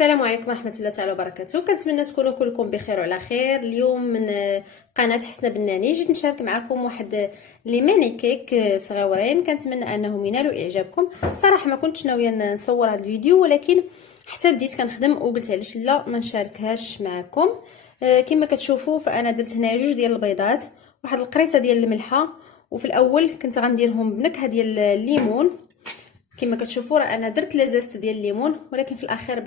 السلام عليكم ورحمه الله تعالى وبركاته. كنتمنى تكونوا كلكم بخير وعلى خير. اليوم من قناه حسنه بناني جيت نشارك معكم واحد لي ماني كيك صغيورين. كنتمنى انهم ينالوا اعجابكم. صراحه ما كنتش ناويه نصور هذا الفيديو، ولكن حتى بديت كنخدم وقلت علاش لا ما نشاركهاش معكم. كما كتشوفوا فانا درت هنا جوج ديال البيضات، واحد القريصه ديال الملحه، وفي الاول كنت غنديرهم بنكهه ديال الليمون. كما كتشوفوا راه انا درت لازست ديال الليمون، ولكن في الاخير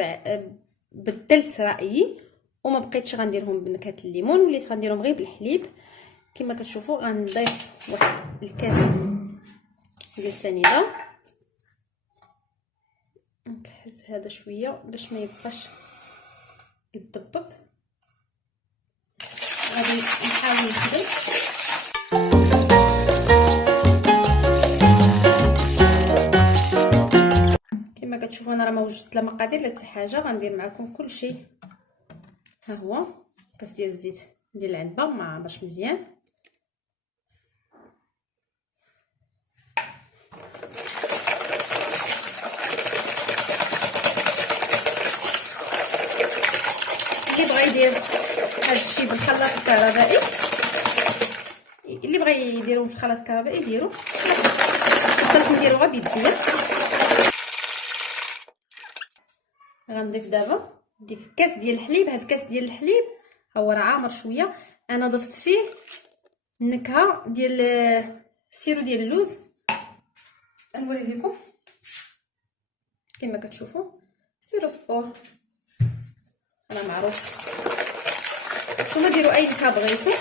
بدلت رايي وما بقيتش غنديرهم بنكهه الليمون، وليت غنديرهم غير بالحليب. كما كتشوفوا غنضيف واحد الكاس ديال سنيده، نكحز هذا شويه باش ما يبقاش يتضبب. غادي نحاول نخدم كما كتشوفوا. انا راه ما وجدت لا مقادير لا حتى حاجه، غندير معكم كل شيء. ها هو كاس ديال الزيت ديال العنبه ما عمرش مزيان. اللي بغى يدير هذا الشيء بالخلاط الكهربائي، اللي بغى يديرهم في الخلاط الكهربائي يديروا، فضلت نديروها بيديا. غنضيف دابا ديك الكاس ديال الحليب. هاد الكاس ديال الحليب هو راه عامر شويه، انا ضفت فيه النكهه ديال السيرو ديال اللوز. نوري لكم كما كتشوفوا سيرو سبور انا معروف، نتوما ديروا اي نكهه بغيتو.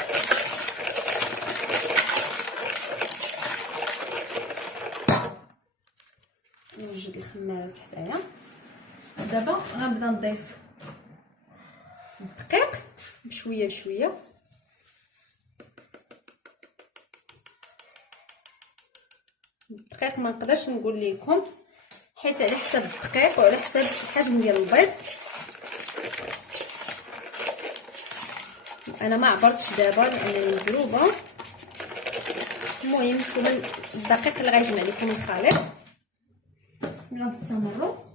نوجد الخماره حدايا. دابا غنبدا نضيف الدقيق بشويه بشويه. الدقيق ما نقدرش نقول لكم، حيت على حسب الدقيق وعلى حسب الحجم ديال البيض. انا ما عبرتش دابا لانني مزروبه. المهم نتوما الدقيق اللي غيجمع لكم الخليط. غنستمروا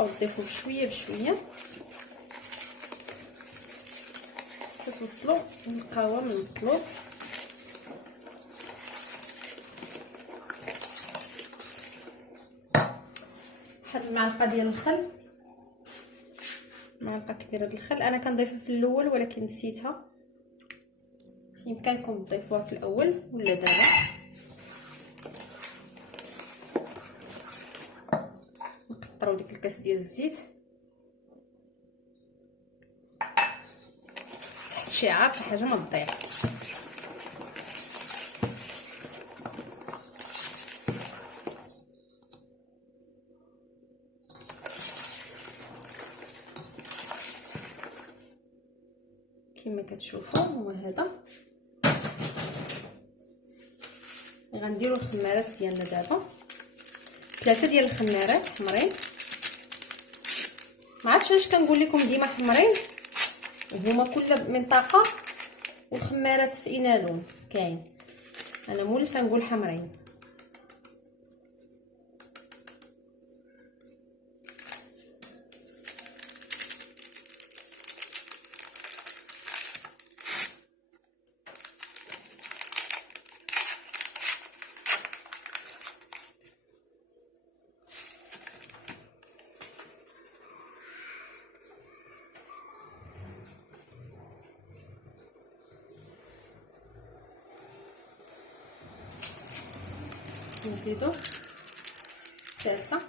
نضيفوا بشويه بشويه حتى توصلوا للقوام المطلوب. واحد المعلقه ديال الخل، معلقه كبيره ديال الخل. انا كنضيفها في الاول ولكن نسيتها، يمكنكم تضيفوها في الاول ولا دابا. نقطروا ديك الكاس ديال الزيت تحت شعار حتى حاجه ما تضيع. كما كتشوفوا هو هذا. غنديروا الخمارات ديالنا دابا، 3 ديال الخمارات حمرين. ما عرفتش علاش كنقول لكم ديما حمرين، هما كل منطقه والخمارات في اين لون كاين. انا مولفه نقول حمرين. نزيدو 3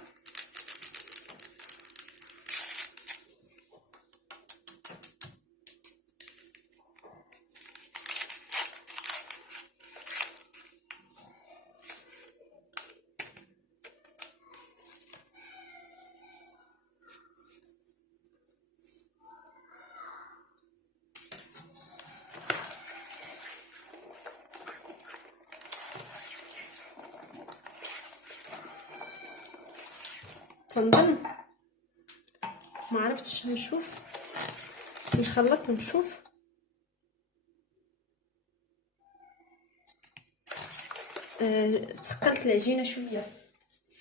تنظن ما عرفتش، نشوف نخلط ونشوف. تقلت العجينه شويه،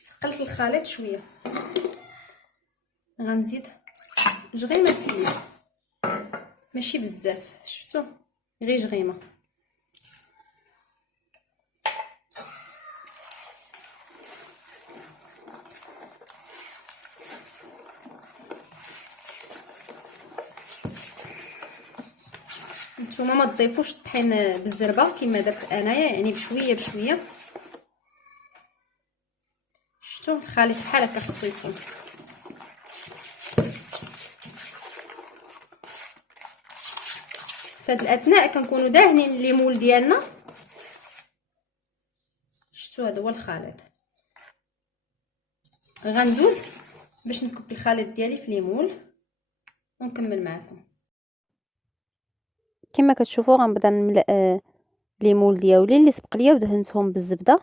تقلت الخليط شويه. غنزيد جغيمه الحليب، ماشي بزاف، شفتوا غير جغيمه. نتوما ما تضيفوش الطحين بالزربه كما درت انايا، يعني بشويه بشويه. شفتوا الخليط بحال هكا خصو يكون. فهاد الاثناء كنكونوا داهنين الليمون ديالنا. شفتوا هذا هو الخليط. غندوز باش نكب الخليط ديالي في ليمون ونكمل معكم. كما كتشوفوا غنبدا نملأ ليمون ديالي اللي سبق ليا ودهنتهم بالزبده.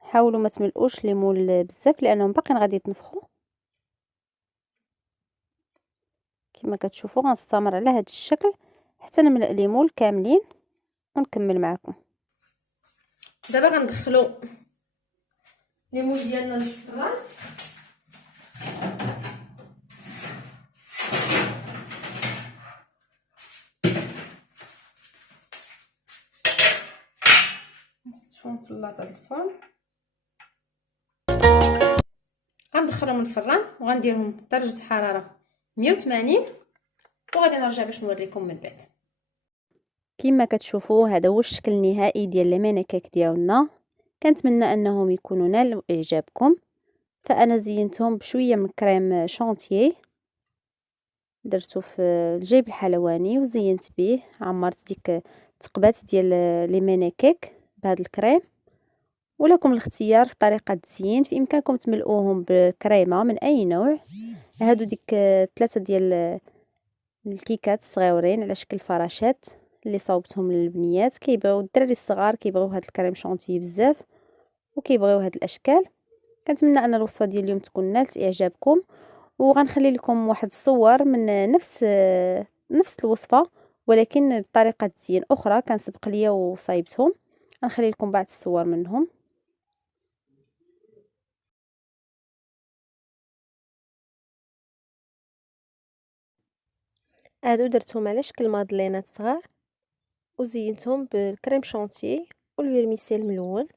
حاولوا ما تملؤوش ليمون بزاف لانهم باقيين غادي يتنفخوا. كما كتشوفوا غنستمر على هذا الشكل حتى نملأ ليمون كاملين ونكمل معكم. دابا غندخلوا ليمون ديالنا للفران. نستفهم في اللاطه ديال الفرن. غندخلهم للفران وغنديرهم بدرجه حراره 180 وغادي نرجع باش نوريكم من بعد. كما كتشوفوا هذا هو الشكل النهائي ديال لي كيك ديالنا. كنتمنى انهم يكونوا نالوا اعجابكم. فانا زينتهم بشويه من كريم شونتيي درتو في الجيب الحلواني وزينت به، عمرت ديك التقبات ديال لي كيك بهذا الكريم. ولكم الاختيار في طريقه التزيين، في امكانكم تملؤوهم بكريمه من اي نوع. هادو ديك 3 ديال الكيكات الصغيورين على شكل فراشات اللي صاوبتهم للبنيات. كيبغيو الدراري الصغار كيبغيو هاد الكريم شونتيي بزاف وكيبغيو هاد الاشكال. كنتمنى ان الوصفه ديال اليوم تكون نالت اعجابكم، وغنخلي لكم واحد الصور من نفس الوصفه ولكن بطريقه تزيين اخرى كان سبق ليا وصايبتهم. غنخلي لكم بعض الصور منهم. هادو درتهم على شكل مادلينات صغار وزينتهم بالكريم شونتيي والفيرميسيل ملون.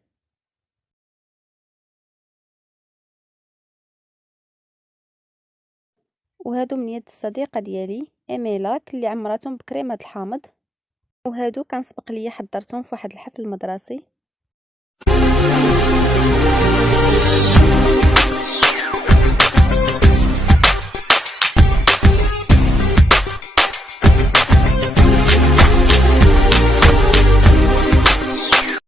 وهادو من يد الصديقه ديالي ايميلاك اللي عمراتهم بكريمه الحامض. وهادو كان سبق ليا حضرتهم في واحد الحفل مدرسي.